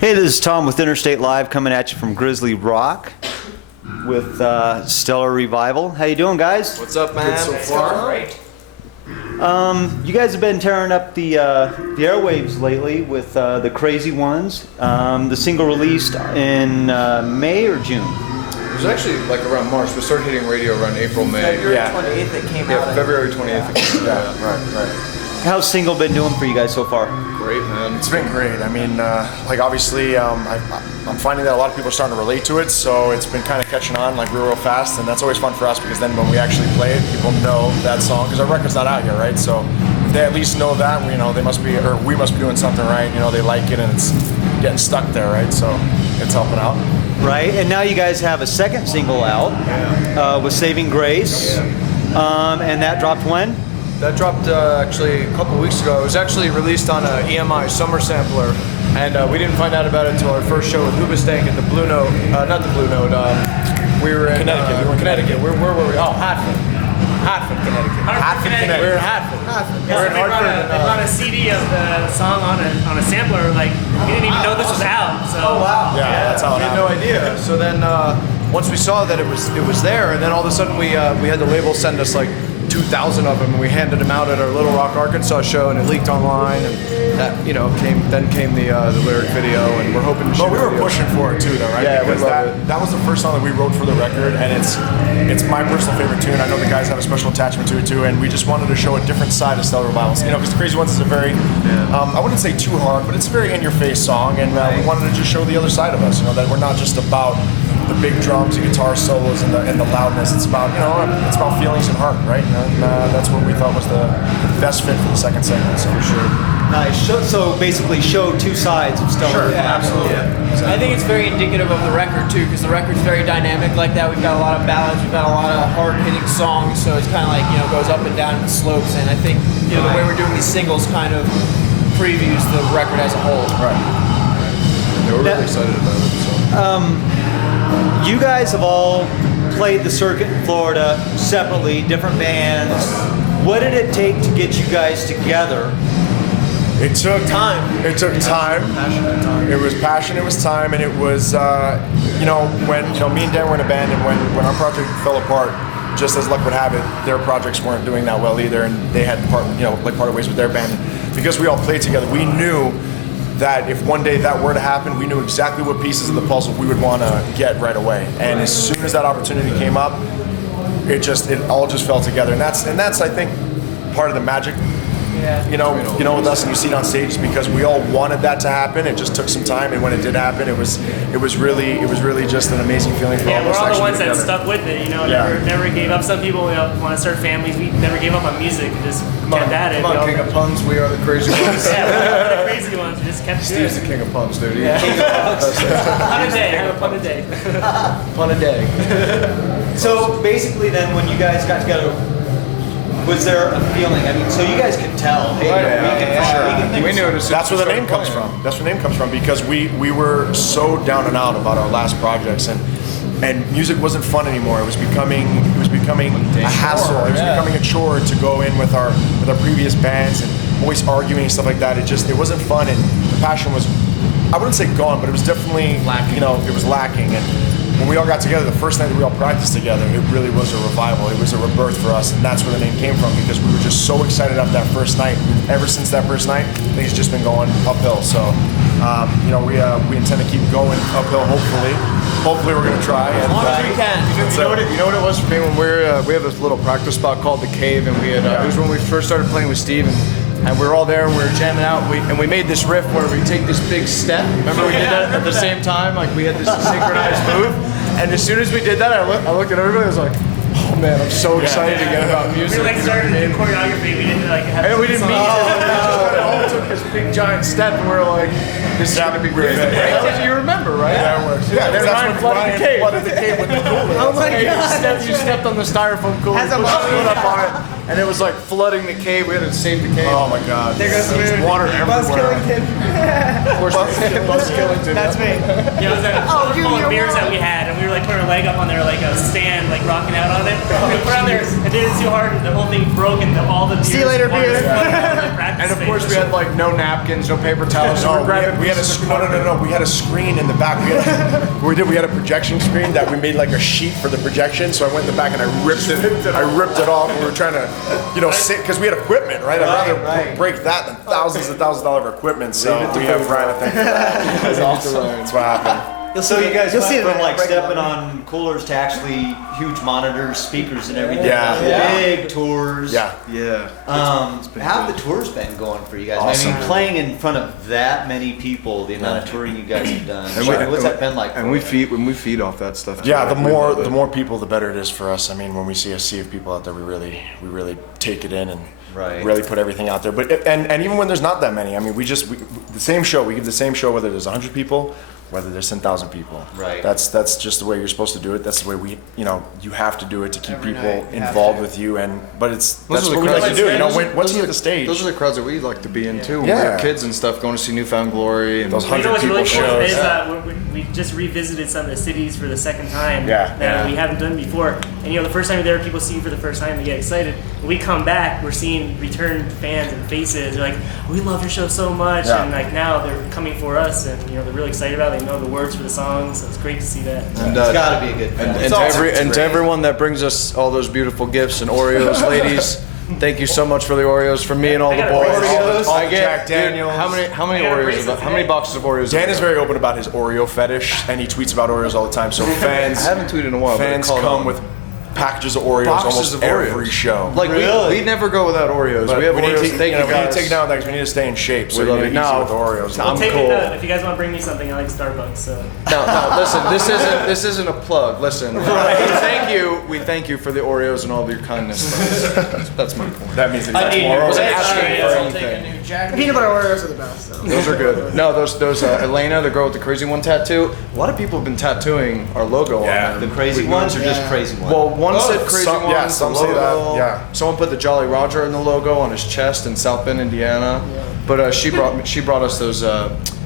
Hey, this is Tom with Interstate Live coming at you from Grizzly Rock with Stellar Revival. How you doing, guys? What's up, man? Good so far. Great. You guys have been tearing up the airwaves lately with the Crazy Ones. The single released in May or June? It was actually like around March. We started hitting radio around April, May. February 28th it came out. Yeah, February 28th. It came out. Right. How's single been doing for you guys so far? Great, man. It's been great. I mean, like obviously, I'm finding that a lot of people are starting to relate to it, so it's been kind of catching on like real fast, and that's always fun for us because then when we actually play it, people know that song because our record's not out yet, right? So if they at least know that, they must be, or we must be doing something right. They like it, and it's getting stuck there, right? So it's helping out. Right, and now you guys have a second single out with Saving Grace, and that dropped when? That dropped actually a couple weeks ago. It was actually released on a EMI summer sampler, and we didn't find out about it until our first show with Hoobastank at the Blue Note. Not the Blue Note. We were in Connecticut. We were in Connecticut. Where were we? Oh, Hartford, Connecticut. Connecticut. We were in Hartford. Yeah, We're in they Hartford. brought a CD of the song on a sampler. Like we didn't even know this was out. So. Oh wow! Yeah, that's how it We had no idea. So then, once we saw that it was there, and then all of a sudden we had the label send us like 2,000 of them, and we handed them out at our Little Rock, Arkansas show, and it leaked online, and that came the lyric video, and we're hoping to shoot But we were video. pushing for it too, though, right? Yeah, we because love it. that was the first song that we wrote for the record, and it's my personal favorite tune. I know the guys have a special attachment to it too, and we just wanted to show a different side of Stellar Revival. Because the Crazy Ones is a very, I wouldn't say too hard, but it's a very in-your-face song, and we wanted to just show the other side of us. That we're not just about the big drums and guitar solos and the loudness. It's about it's about feelings and heart, right? And that's what we thought was the best fit for the second segment. So for sure. Nice. So basically show two sides of Stellar Revival. Absolutely. I think it's very indicative of the record too, because the record's very dynamic like that. We've got a lot of ballads, we've got a lot of hard-hitting songs, so it's kind of like goes up and down in slopes. And I think the way we're doing these singles kind of previews the record as a whole. Right. Yeah, we're really excited about it. So. You guys have all played the circuit in Florida separately, different bands. What did it take to get you guys together? It took time. It took time. It was passion. It was time, and it was when me and Dan were in a band, and when our project fell apart, just as luck would have it, their projects weren't doing that well either, and they had parted ways with their band. Because we all played together, we knew that if one day that were to happen, we knew exactly what pieces of the puzzle we would want to get right away. And as soon as that opportunity came up, it all just fell together. And that's I think part of the magic. With us, and you see it on stage, is because we all wanted that to happen. It just took some time, and when it did happen, it was really just an amazing feeling for all of Yeah, us. we're all the to ones that together. stuck with it. Yeah. Never gave up. Some people want to start families. We never gave up on music. We just kept at it. Come on, We King all- of Puns. We are the crazy ones. Yeah, we're the crazy ones. We just kept doing Steve's the it. king of puns, dude. Pun a day. Have a pun a day. Pun a day. So basically then when you guys got together, was there a feeling? I mean, so you guys could tell, hey, We knew it as soon That's as where the we name started comes playing. from. That's where the name comes from because we were so down and out about our last projects, and music wasn't fun anymore. It was becoming a hassle. It was becoming a chore to go in with our previous bands and always arguing and stuff like that. It wasn't fun, and the passion was, I wouldn't say gone, but it was definitely lacking. It was lacking. And when we all got together, the first night that we all practiced together, it really was a revival. It was a rebirth for us, and that's where the name came from because we were just so excited after that first night. Ever since that first night, things just been going uphill. So, we intend to keep going uphill. Hopefully, we're gonna try. And, You can. You know what it was for me when we have this little practice spot called the Cave, and we had it was when we first started playing with Steve, and we were all there and we were jamming out. And we made this riff where we take this big step. Remember we did that at the same time? Like we had this synchronized move. And as soon as we did that, I looked at everybody. I was like, oh man, I'm so excited again about music. We started to do choreography. We didn't have. And we didn't mean to. We just all took this big giant step, and we were like, "This is gonna be great." That's what you remember, right? Yeah, it works. Yeah, that's Ryan when flooded the cave. flooded the cave with the cooler. Oh my Hey, God. you stepped on the styrofoam cooler, Has a pushed the foot up on it, and it was like flooding the cave. We had to save the cave. Oh my God. There goes the moon. Water Buzz everywhere. Killington. Of course, Buzz Killington. That's me. Yeah, it was a full of beers that we had, and we were like putting our leg up on there like a stand, like rocking out on it. We put on there and did it too hard, and the whole thing broke, and all the beers. See you later, water beer. flooded out of the practice And of space. course, we had like no napkins, no paper towels. So No, we're grabbing we had a pieces of no. We had a screen in the back. We had a projection screen that we made like a sheet for the projection. So I went in the back and I ripped it off. We were trying to, sit because we had equipment, right? I'd rather break that than thousands and thousands of dollars of equipment. So we have Ryan to thank for that. That's awesome. That's what happened. So you guys You'll went see it from in like the break stepping down. on coolers to actually huge monitors, speakers, and everything. Yeah. Big tours. Yeah. Yeah. How have the tours been going for you guys? Awesome. I mean, playing in front of that many people, the amount of touring you guys have done. And What's that been like? And for we you? feed off that stuff. Yeah, the We love it. more people, the better it is for us. I mean, when we see a sea of people out there, we really take it in and Right. really put everything out there. But and even when there's not that many, I mean, the same show. We give the same show whether there's 100 people, whether there's 10,000 people. Right. That's just the way you're supposed to do it. That's the way you have to do it to keep Every people night, you have involved to. with you. But that's Those are the what we like to crowds- do. Once those you are hit the stage, Those are the crowds that we like to be in too. When Yeah. we were kids and stuff, going to see Newfound Glory and Those You know 100 what's people really cool shows. is we just revisited some of the cities for the second time Yeah. that we haven't done before. And the first time you're there, people see you for the first time, they get excited. When we come back, we're seeing return fans and faces. They're like, "We love your show so much," Yeah. and like now they're coming for us, and they're really excited about it. They know the words for the songs. So it's great to see that. And, It's got to be a good and, feeling. and to everyone that brings us all those beautiful gifts and Oreos, ladies, thank you so much for the Oreos from me and all I the got boys. Oreos. All I the get Jack Daniels. Dude, how many I got a Oreos? bracelet How many today. boxes of Oreos? Dan have is we got? very open about his Oreo fetish, and he tweets about Oreos all the time. So fans, I haven't tweeted in a while. but I fans called come on. with packages of Oreos Boxes almost of every Oreos. show. Like Really? we never go without Oreos. But we have we need Oreos. to, Thank you we need guys. to take it down because we need to stay in shape. So We we love need it. to eat No. with Oreos. I'm Take cool. it note. If you guys want to bring me something, I like Starbucks. So No, listen. This isn't a plug. Listen. We thank you for the Oreos and all of your kindness. That's my point. That means that I he's need tomorrow. your Wasn't asking Sorry, for I'll anything. The peanut butter Oreos are the best. Though. Those are good. No, those Elena, the girl with the crazy one tattoo. A lot of people have been tattooing our logo Yeah. on The them. crazy ones or just Yeah. crazy ones? Well, one said crazy some- one. yeah, some say that, yeah. Someone put the Jolly Roger in the logo on his chest in South Bend, Indiana. But she brought us those.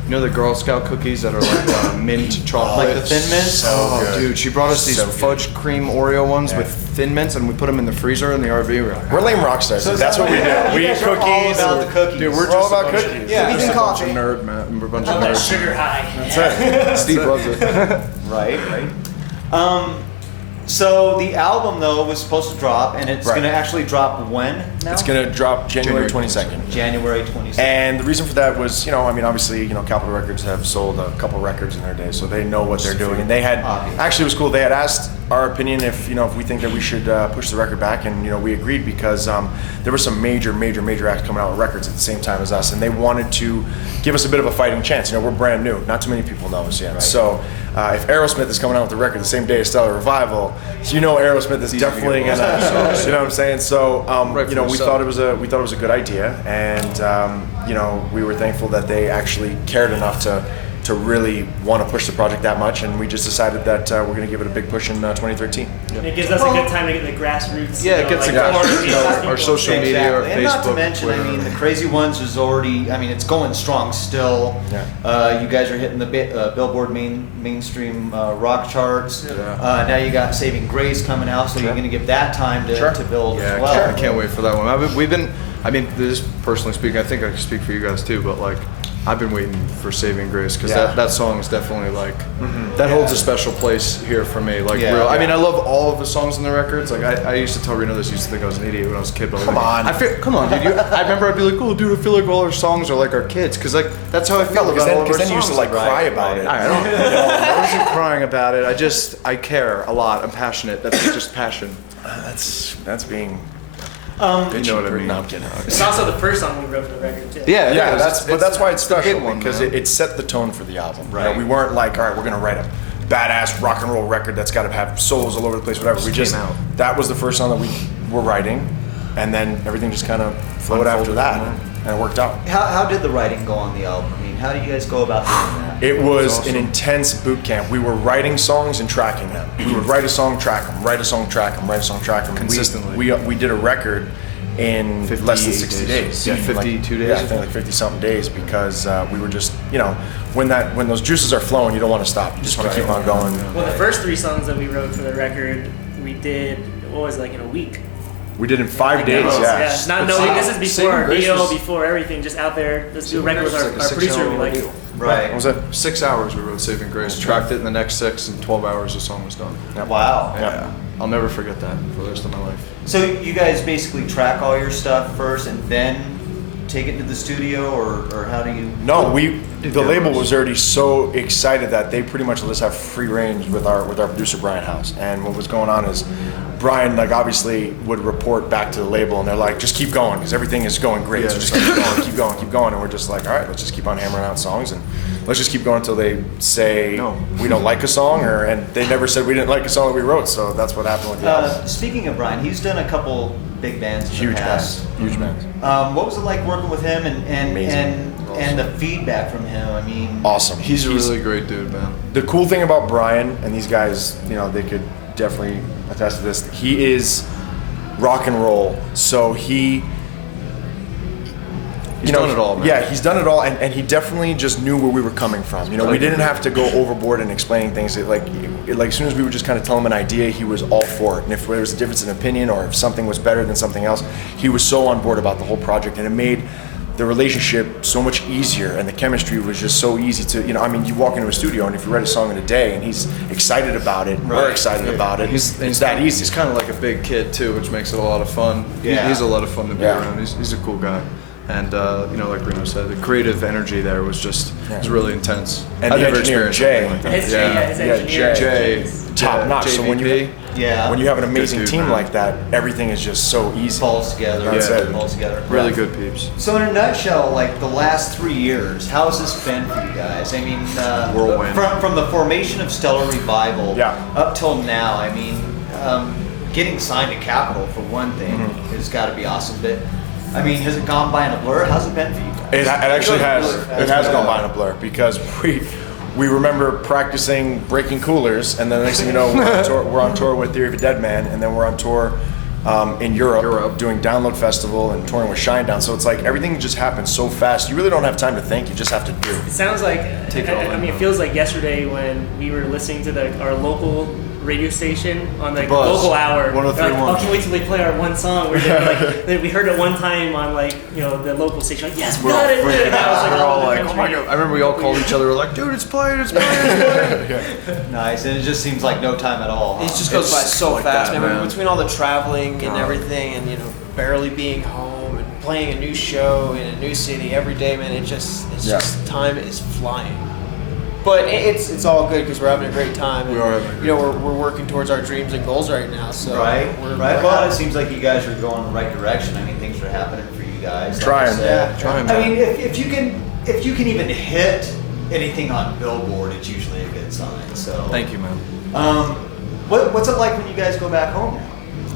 The Girl Scout cookies that are like mint chocolate. Like the Thin Mints? Oh, good. dude, she brought us these So good. fudge cream Oreo ones with Thin Mints, and we put them in the freezer in the RV. We're like, We're lame rock stars. That's what we do. We eat guys are all cookies. about the cookies. dude, we're We're all just about a bunch cookies. Of, Yeah. we're just a Even bunch coffee. of nerd, man. We're a bunch of that nerds. sugar high. That's it. Steve loves it. Right. So the album though was supposed to drop, and it's Right. going to actually drop when? Now? It's gonna drop January 22nd. January 22nd. And the reason for that was, obviously, Capitol Records have sold a couple records in their day, so they know what they're doing. And they had, Obvious. actually, it was cool. They had asked our opinion if we think that we should push the record back, and we agreed because there were some major acts coming out with records at the same time as us, and they wanted to give us a bit of a fighting chance. We're brand new. Not too many people know us yet. Right. So if Aerosmith is coming out with the record the same day as Stellar Revival, Aerosmith is definitely to get gonna. You know what I'm saying? So Rightfully we so. thought it was a good idea, and we were thankful that they actually cared enough to really want to push the project that much, and we just decided that we're going to give it a big push in 2013. And it gives us a good time to get the grassroots. Yeah, it gets the grassroots, our social media, our Exactly. And not to Facebook, mention, Twitter. the Crazy Ones is already, it's going strong still. Yeah. You guys are hitting the Billboard mainstream rock charts. Yeah. Now you got Saving Grace coming out, so you're going to give that time to build Yeah, as well. I can't wait for that one. We've been, this personally speaking, I think I can speak for you guys too, but I've been waiting for Saving Grace because Yeah. that song is definitely that holds a special place here for me. Yeah, real. I yeah. mean, I love all of the songs in the records. I used to tell Reno this. Used to think I was an idiot when I was a kid. But Come on. come on, dude. I remember I'd be like, oh, dude, I feel like all our songs are like our kids because that's how I feel about all of our Because then you songs. used to cry about it. I don't. I wasn't crying about it. I care a lot. I'm passionate. That's just passion. That's being. You know what I mean? No, I'm kidding. It's also the first song we wrote for the record too. Yeah, Yeah, it is. that's why it's the big special one, because man. it set the tone for the album. Right. We weren't like, all right, we're gonna write a badass rock and roll record that's got to have solos all over the place, whatever. We just came out. that was the first song that we were writing, and then everything just kind of flowed after Unfolded, that, yeah. and it worked out. How did the writing go on the album? How do you guys go about doing that? It was awesome. an intense boot camp. We were writing songs and tracking them. We would write a song, track them, write a song, track them, write a song, track them. Consistently. We did a record, in less than 60 days. Yeah, 52 days. Yeah, I think like 50 something days, because we were just, when those juices are flowing, you don't want to stop. You just want to keep on going. Well, the first 3 songs that we wrote for the record, we did, what was it, like in a week? We did in 5 days, yeah. Not knowing this is before our Saving Grace deal, was- before everything, just out there. Let's do a record with Grace our, was like a our producer. 6-hour We like, ordeal. Right. What was it? 6 hours we wrote Saving Grace, tracked it in the next 6, and 12 hours the song was done. Wow. Yeah. I'll never forget that for the rest of my life. So you guys basically track all your stuff first and then take it to the studio, or how do you? No, the label was already so excited that they pretty much let us have free range with our producer Brian House. And what was going on is Brian, like, obviously would report back to the label, and they're like, just keep going because everything is going great. So just keep going, and we're just like, all right, let's just keep on hammering out songs, and let's just keep going until they say we don't like a song, and they never said we didn't like a song that we wrote. So that's what happened with the album. Speaking of Brian, he's done a couple big bands in Huge the past. bands, huge bands. What was it like working with him, and Amazing. and the feedback from him? I mean, Awesome. He's a really great dude, man. The cool thing about Brian, and these guys, they could definitely attest to this, he is rock and roll. So he's done it all, man. Yeah, he's done it all, and he definitely just knew where we were coming from. We didn't have to go overboard in explaining things. Like as soon as we would just kind of tell him an idea, he was all for it. And if there was a difference in opinion, or if something was better than something else, he was so on board about the whole project, and it made the relationship so much easier, and the chemistry was just so easy to, you walk into a studio, and if you write a song in a day and he's excited about it, we're excited about it, it's that easy. He's kind of like a big kid too, which makes it a lot of fun. Yeah. He's a lot of fun to be Yeah. around. He's a cool guy. And like Bruno said, the creative energy there was was really intense. And I've the never engineer, experienced Jay. something like that. his engineer. Jay. Top notch. So when you have an amazing dude, team man. like that, everything is just so easy. falls together. That's it. Falls together. Really good peeps. So in a nutshell, like the last 3 years, how has this been for you guys? I mean, Whirlwind. from the formation of Stellar Revival Yeah. up till now, I mean, getting signed to Capitol for one thing has got to be awesome. But I mean, has it gone by in a blur? How's it been for you guys? It actually has. Really It has gone by in a blur, because we remember practicing breaking coolers, and then the next thing you know, we're on tour with Theory of a Dead Man, and then we're on tour in Europe doing Download Festival and touring with Shinedown. So it's like everything just happens so fast. You really don't have time to think. You just have to do. It sounds like, Take it all in, it feels like yesterday when we were listening to our local radio station on like Buzz, local hour. 103.1. They're like, oh, can't wait till they play our one song. We heard it one time on the local station. Like, yes, we got it. And I was like, We're all over the like, oh my country. god! I remember we all called each other. We're like, dude, it's playing, it's playing. Nice, and it just seems like no time at all. It huh? just goes by so like fast, that, man. man. Between all the traveling and God. everything, and barely being home and playing a new show in a new city every day, man. It's just time is flying. But it's all good because we're having a great time. And, We are having a great we're working towards our dreams and goals right now. So Right, we're right. Well, it seems like you guys are going in the right direction. I mean, things are happening for you guys. Like Trying. I said. Yeah. Trying, I man. mean, if you can even hit anything on Billboard, it's usually a good sign. So Thank you, man. What's it like when you guys go back home now?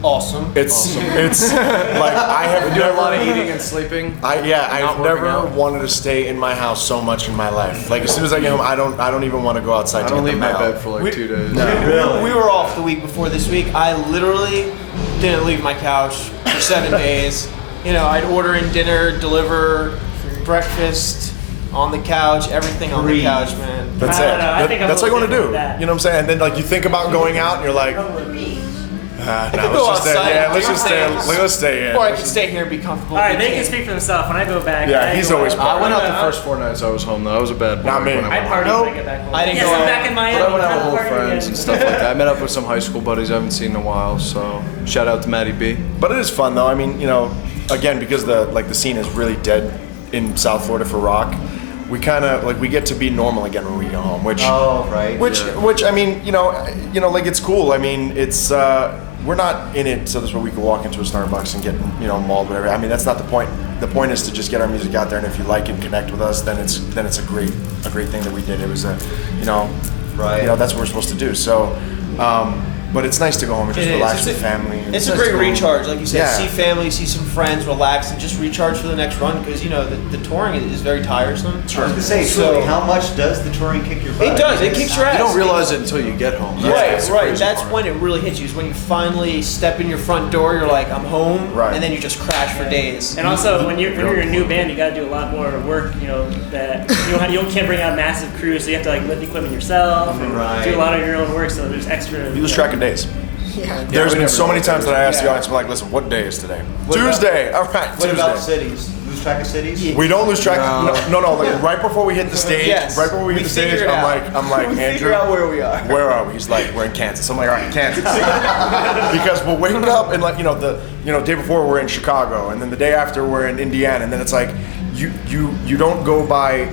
awesome. It's like I have We do a lot of never. eating and sleeping. I've Not working never out. wanted to stay in my house so much in my life. Like as soon as I get home, I don't even want to go outside. I to don't get leave the my mail. bed for like We- 2 days. We were off the week before this week. I literally didn't leave my couch for 7 days. I'd order in dinner, deliver breakfast on the couch, everything on the Breathe. couch, man. That's I it. don't know. I think I'm That's what I a want to little do. different with that. You know what I'm saying? And then like you think about going out, and you're like, I nah, could go let's just stay. outside Yeah, and let's do just stay. things. Let's stay in. Or I could stay here and be comfortable. All right, they can speak for themselves. When I go back, Yeah, I he's go always out. I went out the I'll- first 4 nights I was home though. I was a bad boy. Not me. when I I went party home. when I get back home. I didn't yes, go I'm out. back in Miami. But I went out Time with to old party friends again. and stuff like that. I met up with some high school buddies I haven't seen in a while. So shout out to Maddie B. But it is fun though. I mean, again, because the scene is really dead in South Florida for rock. We kind of we get to be normal again when we go home, which right. which I mean, like it's cool. I mean, it's we're not in it so this way we can walk into a Starbucks and get mauled, whatever. I mean, that's not the point. The point is to just get our music out there, and if you like it, connect with us, then it's a great thing that we did. It was right. Yeah. That's what we're supposed to do. So but it's nice to go home and just It is. relax with family. And It's a great recharge, like you said. Yeah. See family, see some friends, relax, and just recharge for the next run because the touring is very tiresome. I was gonna say, truly, how much does the touring kick your butt? It does. It kicks your ass. You don't realize it until you get home. Right. That's when it really hits you. Is when you finally step in your front door. You're like, I'm home, Right. and then you just crash for days. And also, when you're a new band, you got to do a lot more work. That you can't bring out massive crews, so you have to like lift equipment yourself and Right. do a lot of your own work. So there's extra. You lose track of days. Yeah. There's we been never so know many what times day that I it asked the audience, I'm like, listen, what day is today? Tuesday. All right, What Tuesday. about cities? Lose track of cities? We don't lose track. No. Like right before we hit the stage, Yes. right before we hit the stage, figure it I'm out. like, We Andrew, figure out where we are. where are we? He's like, we're in Kansas. I'm like, all right, Kansas. Because we'll wake up and the day before we're in Chicago, and then the day after we're in Indiana, and then it's like, you don't go by.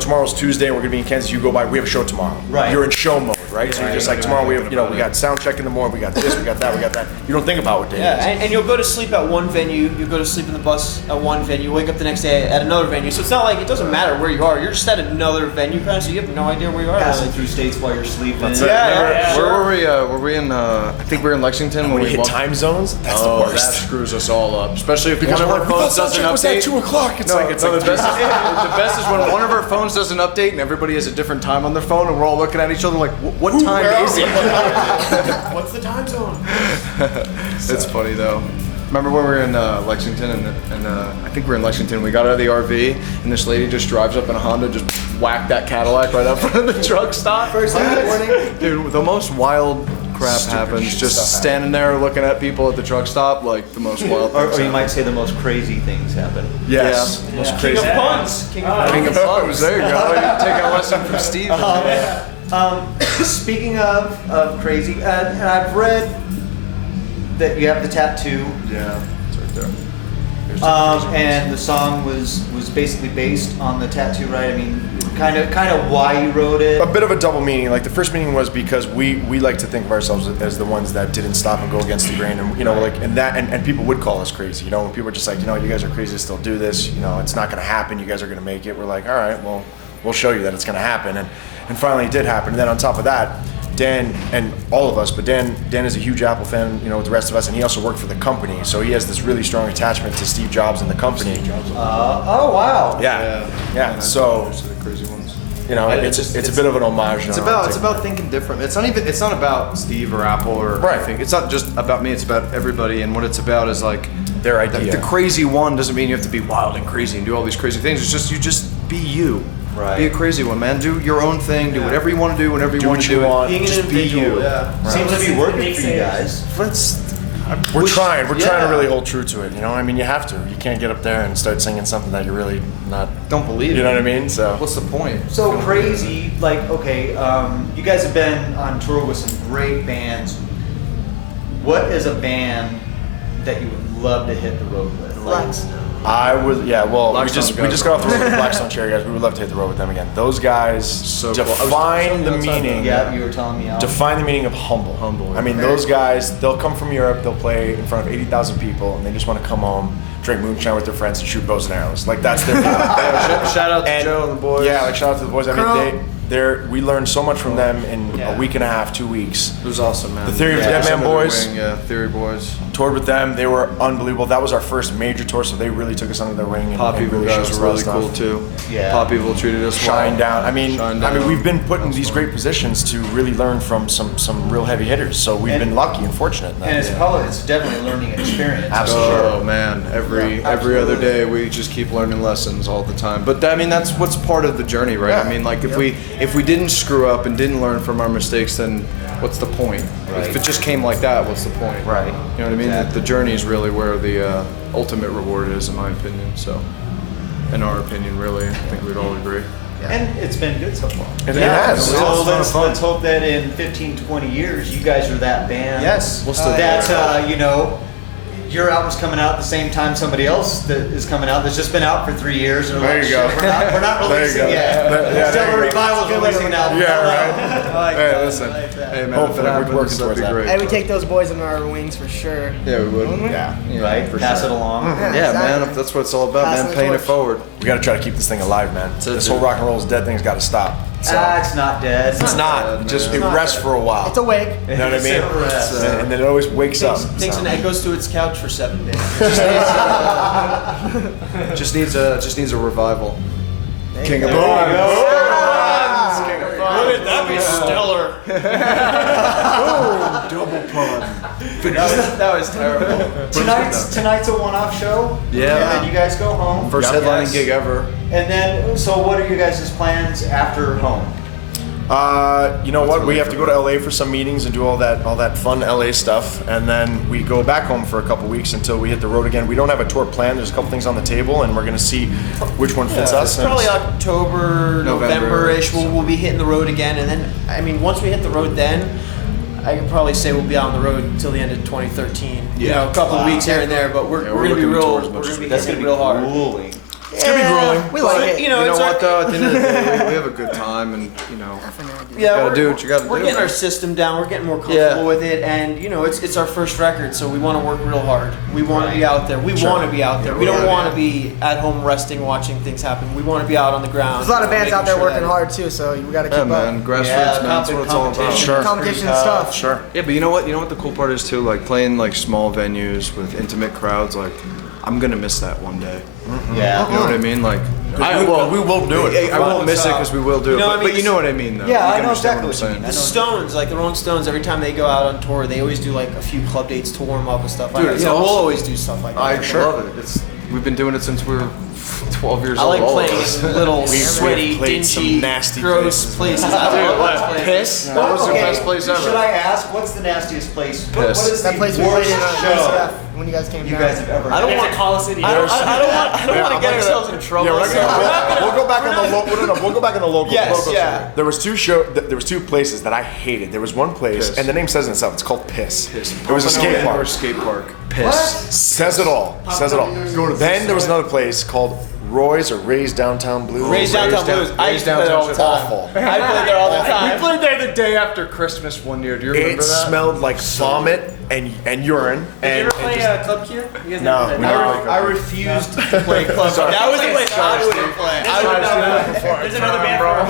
Tomorrow's Tuesday and we're gonna be in Kansas. You go by. We have a show tomorrow. Right. You're in show mode, right? So you're just like tomorrow. We have, we got sound check in the morning. We got this. We got that. We got that. You don't think about what day Yeah, it is. and you'll go to sleep at one venue, you'll go to sleep in the bus at one venue, wake up the next day at another venue. So it's not like it doesn't matter where you are, you're just at another venue, kind of, so you have no idea where you are. Passing Really. through states while you're sleeping. That's it. Yeah. Where were we? Were we in? I think we were in Lexington When when you we hit walked. time zones, that's the Oh, that worst. screws us all up. Especially if Because one of we're our like, we thought phones sound doesn't check was at update. 2 o'clock. It's like the best is when one of our phones doesn't update and everybody has a different time on their phone, and we're all looking at each other like, what time is it? What's the time zone? It's funny though. Remember when we were in Lexington and I think we were in Lexington. We got out of the RV and this lady just drives up in a Honda, just whacked that Cadillac right up front of the truck stop. First thing in the morning. Dude, the most wild crap happens. shit Just stuff standing there looking at people at the truck stop, like the most wild Or things. you might say the most crazy things happen. Yes. Yeah. Most King crazy. of puns. King of puns. King of Puns. There you go. You're taking a lesson from Steve. Speaking of crazy, and I've read that you have the tattoo, Yeah, it's right there. Here's the crazy and the song was basically based on the tattoo, right? I mean, kind of why you wrote it. A bit of a double meaning. Like the first meaning was because we like to think of ourselves as the ones that didn't stop and go against the grain, and and people would call us crazy. When people were just like, you guys are crazy to still do this. It's not going to happen. You guys are going to make it. We're like, all right, well, we'll show you that it's going to happen, and finally it did happen. And then on top of that, Dan and all of us, but Dan is a huge Apple fan, with the rest of us, and he also worked for the company, so he has this really strong attachment to Steve Jobs and the company. Oh wow. Yeah. So Those are the crazy ones. it's a bit of an homage. It's about thinking different. It's not about Steve or Apple or Right. anything. It's not just about me. It's about everybody. And what it's about is like Their idea. The crazy one doesn't mean you have to be wild and crazy and do all these crazy things. It's just you just be you. Right. Be a crazy one, man. Do your own thing. Do whatever you want to do whenever you Do want what to you do want. it. Being an Just be individual, you. yeah. Seems to be working for you guys. We're trying. We're trying yeah. to really hold true to it. You have to. You can't get up there and start singing something that you're really not. Don't believe it. You know what I mean? So. What's the point? So crazy, like, okay, you guys have been on tour with some great bands. What is a band that you would love to hit the road with? Like, I would, yeah. Well, Blackstone we just got off the road with Blackstone Cherry guys. We would love to hit the road with them again. Those guys So cool. define the meaning. yeah, you were telling me. Define the meaning of humble. Humble, I mean, those guys, they'll come from Europe, they'll play in front of 80,000 people, and they just want to come home, drink moonshine with their friends, and shoot bows and arrows. Like, that's their deal. Shout out to And- Joe and the boys. Yeah, like, shout out to the boys. I mean, we learned so much from them in a week and a half, 2 weeks. It was awesome, man. The Theory of Dead Man Under the boys. Wing, yeah, Theory Boys. Toured with them, they were unbelievable. That was our first major tour, so they really took us under their wing. And, Pop and Evil really showed guys us were a lot really of cool stuff. too. Yeah. Pop Evil treated us Shine well. down. I mean, Shine down. we've been put in these great positions to really learn from some real heavy hitters. So we've been lucky and fortunate. In that. And it's definitely a learning experience. Absolutely. Oh man, every other day we just keep learning lessons all the time. But I mean that's what's part of the journey, right? Yeah. I mean like if we didn't screw up and didn't learn from our mistakes, then what's the point? Right. If it just came like that, what's the point? Right. You know what I mean? Exactly. The journey is really where the ultimate reward is, in my opinion. So, in our opinion, really, I think we'd all agree. And it's been good so far. It has. So let's hope that in 15, 20 years, you guys are that band. Yes. We'll still That, your album's coming out at the same time somebody else that is coming out that's just been out for 3 years. And There you go. We're not There you releasing go. yet. Yeah, Still there you a go. revival's releasing an album. Yeah, right. Hey, listen. Hey man, Hopefully, if it we're happens, working that'd towards be that. great. Hey, we take those boys under our wings for sure. Yeah, we would. Yeah. Right? for Pass sure. it along. Yeah, man, that's what it's all about, Passing man. the Paying it torch. forward. We got to try to keep this thing alive, man. it, This dude. whole rock and roll is dead thing's got to stop. It's not dead. It's not. Just it rests for a while. It's awake. You know what I mean? And then it always wakes up. Takes an egg, goes to its couch for 7 days. Just needs a revival. King of There you Boom. go. That'd be stellar. Double pun. That was terrible. Tonight's a one-off show. Yeah. And then you guys go home. First headlining Yes. gig ever. And then, so what are you guys' plans after home? You know what? We have to go to LA for some meetings and do all that fun LA stuff, and then we go back home for a couple weeks until we hit the road again. We don't have a tour planned. There's a couple things on the table, and we're gonna see which one fits us. and- Probably October, November-ish. We'll be hitting the road again, and then I mean, once we hit the road, then I could probably say we'll be out on the road until the end of 2013. You know, a couple of weeks here and there, but we're gonna be real. We're gonna be That's hitting gonna it be real hard. grueling. It's gonna be grueling. We like But, it. you know, You know it's what our, though? At the end of the day, we have a good time, and you know, yeah, gotta we're- do what you gotta We're do. getting our system down. We're getting more comfortable Yeah. with it, and you know, it's our first record, so we want to work real hard. We want to be out there. We want to be out there. We don't want to be at home resting, watching things happen. We want to be out on the ground. There's a lot of bands making out there sure working that- hard too, so we got to keep yeah, up. man, grassroots, Yeah, man. That's what it's all about. competition. Competition and stuff. Sure. Yeah, but you know what? You know what the cool part is too? Like playing like small venues with intimate crowds. Like, I'm gonna miss that one day. Yeah. You know what I mean? Like, we will do it. I won't miss it because we will do it. You know but, what I mean? but you know what I mean, though. Yeah, You I can know understand exactly what I'm what you mean. The saying. Stones, like the Rolling Stones, every time they go out on tour, they always do like a few club dates to warm up and stuff like Dude, that. it's You know, we'll awesome. always do stuff like that. I love it. We've been doing it since we were 12 years I old. like all of playing us. in little We've sweaty, played some dingy, nasty gross places. I love those places. Piss? That was the best place ever. Should I ask, what's the nastiest place? What Piss. is That the place we played worst in show UCF when you guys came you down. guys have ever I don't had? want to call a city. I don't want to get ourselves in trouble. Yeah, we're not gonna, we'll go back on the local. We'll go back on the local. Yes, local yeah. story. There was two places that I hated. There was one place, Piss. and the name says it itself. It's called Piss. Piss. It was a skate Or park. skate park. Piss. Says it all. Says it all. Then there was another place called Roy's or Ray's Downtown Blues. Raise Downtown Blues. I used to play there all the time. Awful. I played there all the We time. played there the day after Christmas one year. Do you remember It that? smelled like vomit and urine. Did you And, ever play Club Q? You guys No, never did no. that? I refused to play club. That was the place I wouldn't play. I would not. There's another band from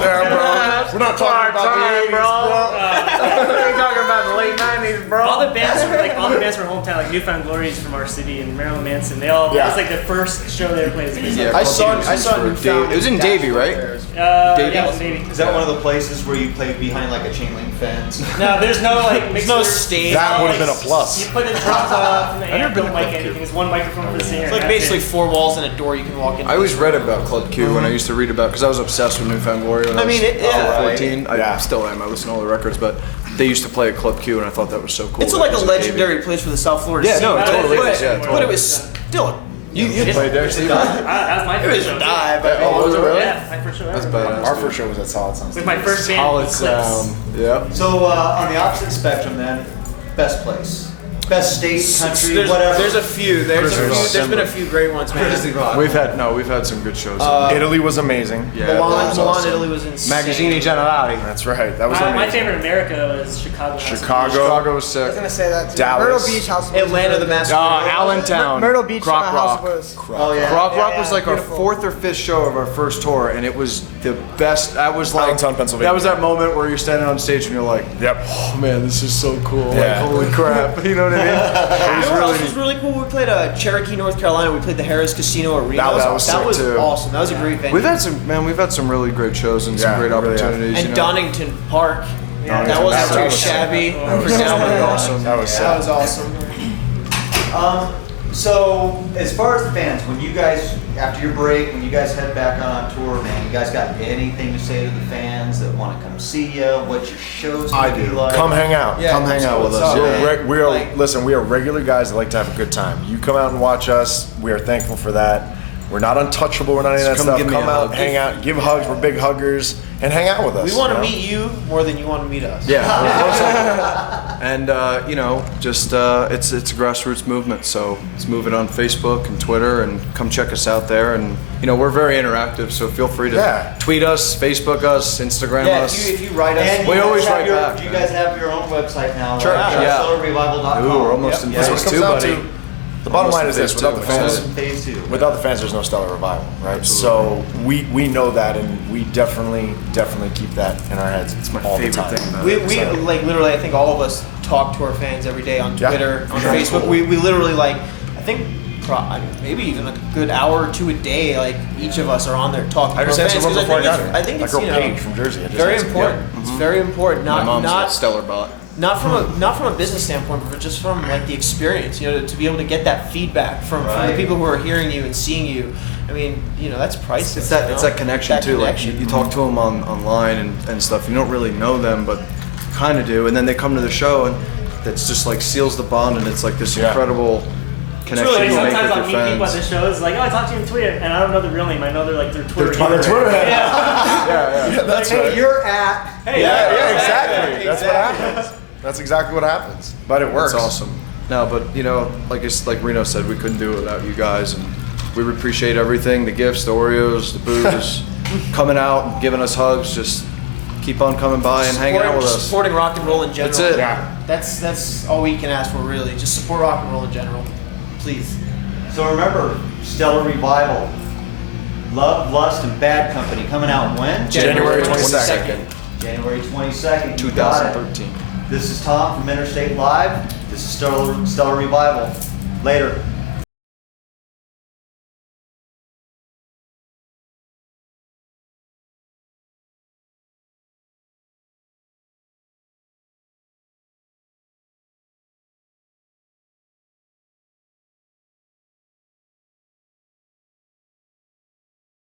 We're not talking about the 80s, We're talking about the late 90s, bro. all the bands from hometown, like Newfound Glories from our city and Marilyn Manson. They all that was like the first show they ever played. As a band. Yeah, I saw Club Newfound. It was in Davie, right? Yeah, it was Davey. Is that one of the places where you play behind like a chain link fence? No, there's no like There's no mixers. stage. That would have Like, been a plus. You put the drums off and the amp don't mic anything. There's one microphone for the singer. It's like and that's basically it. 4 walls and a door you can walk in. I always read about Club Q when I used to read about, because I was obsessed with Newfound Glory when I, I mean, was it- yeah. 14. I Yeah. still am. I listen to all the records, but they used to play at Club Q, and I thought that was so cool. It's that like it a was in Davie. legendary place for the South Florida Yeah, scene. no, it totally but, is, yeah, but totally. it was still. You played there, Steve? That was my It first was show. a dive. But Oh, was it really? Yeah, my first show ever. That's badass. Our first show was at Solid Sound. With my first band, Solid Eclipse. sound. Yeah. So on the opposite spectrum, then, best place, best state, country, There's, whatever. there's a few. There's been a few great ones, man. We've had some good shows. Italy was amazing. yeah, that was Milan, awesome. Italy was insane. Magazzini Generali. That's right. That was My amazing. favorite in America was Chicago. Chicago. Chicago was I was sick. gonna say that too. Dallas. Myrtle Beach House of Blues. Atlanta, the Master. Allentown. Myrtle Beach Croc House Rock. of Blues. Oh yeah. Croc Rock Yeah, was like our beautiful. 4th or 5th show of our first tour, and it was the best. That was like Allentown, Pennsylvania. That was that moment where you're standing on stage and you're like, Yep. "Oh man, this is so cool! Yeah. Like, holy crap!" You know what I mean? It was You know what else really was really cool? We played Cherokee, North Carolina. We played the Harris Casino Arena. That was sick, too. awesome. That was a great venue. We've had some really great shows and some Yeah, great we really have. opportunities. and you know? Donington Park. That Donington wasn't Park. too shabby. That was awesome. That was That sick. was awesome. So as far as the fans, when you guys, after your break, when you guys head back on tour, man, you guys got anything to say to the fans that want to come see you? What your shows I gonna be do. like? Come hang out. Yeah, Come hang out with what's us. up, We're, man? we are Like- listen. We are regular guys that like to have a good time. You come out and watch us. We are thankful for that. We're not untouchable. We're not any of that Come stuff. give me Come a out, hug. hang out, give hugs. We're big huggers, and hang out with us. We want you to know? meet you more than you want to meet us. Yeah. And you know, just it's a grassroots movement, so it's moving on Facebook and Twitter, and come check us out there. And you know, we're very interactive, so feel free to Yeah. tweet us, Facebook us, Instagram Yeah, us. if you write us. And We you guys always have write Do back, you man. guys have your own website now? Sure, Right? yeah. SolarRevival.com. Ooh, we're almost in Yep. phase That's what it 2, comes down buddy. to. The bottom line is Phase this: without the two, fans, Phase 2. without the fans, there's no Stellar Revival, right? Absolutely. So we know that, and we definitely keep that in our heads. It's my all favorite the time. thing about We, it. we like literally, I think all of us talk to our fans every day on Yeah, Twitter, on sure. Facebook. We literally like, I think I mean, maybe even like a good hour or two a day. Like each of us are on there talking I to just our answered fans. one 'Cause before I got here. I think it's my girl you know, Paige from Jersey. I just very answered. important. It's very important. My mom's Not a Stellar bot. not from a business standpoint, but just from like the experience. You know, to be able to get that feedback from the Right. people who are hearing you and seeing you. I mean, you know, that's priceless. It's that you know? it's that connection That too. connection. Like you talk to them online and stuff. You don't really know them, but kind of do. And then they come to the show, and that's just like seals the bond, and it's like this Yeah. incredible It's connection really, you make sometimes I'll with meet your people at the fans. shows, like, oh, I talked to you on Twitter, and I don't know their real name. I know they're like their Twitter. On their Twitter handle. Yeah. Yeah, that's Hey, right. you're at. Hey, Yeah, exactly. That's what happens. That's exactly what happens. But it works. It's awesome. No, but you know, like Reno said, we couldn't do it without you guys, and we appreciate everything: the gifts, the Oreos, the booze, coming out and giving us hugs. Just keep on coming by and hanging out with us. Supporting rock and roll in general. That's it. Yeah. That's all we can ask for, really. Just support rock and roll in general, please. So remember, Stellar Revival, Love, Lust, and Bad Company coming out when? January 22nd. January 22nd. You got it. 2013. This is Tom from Interstate Live. This is Stellar Revival. Later.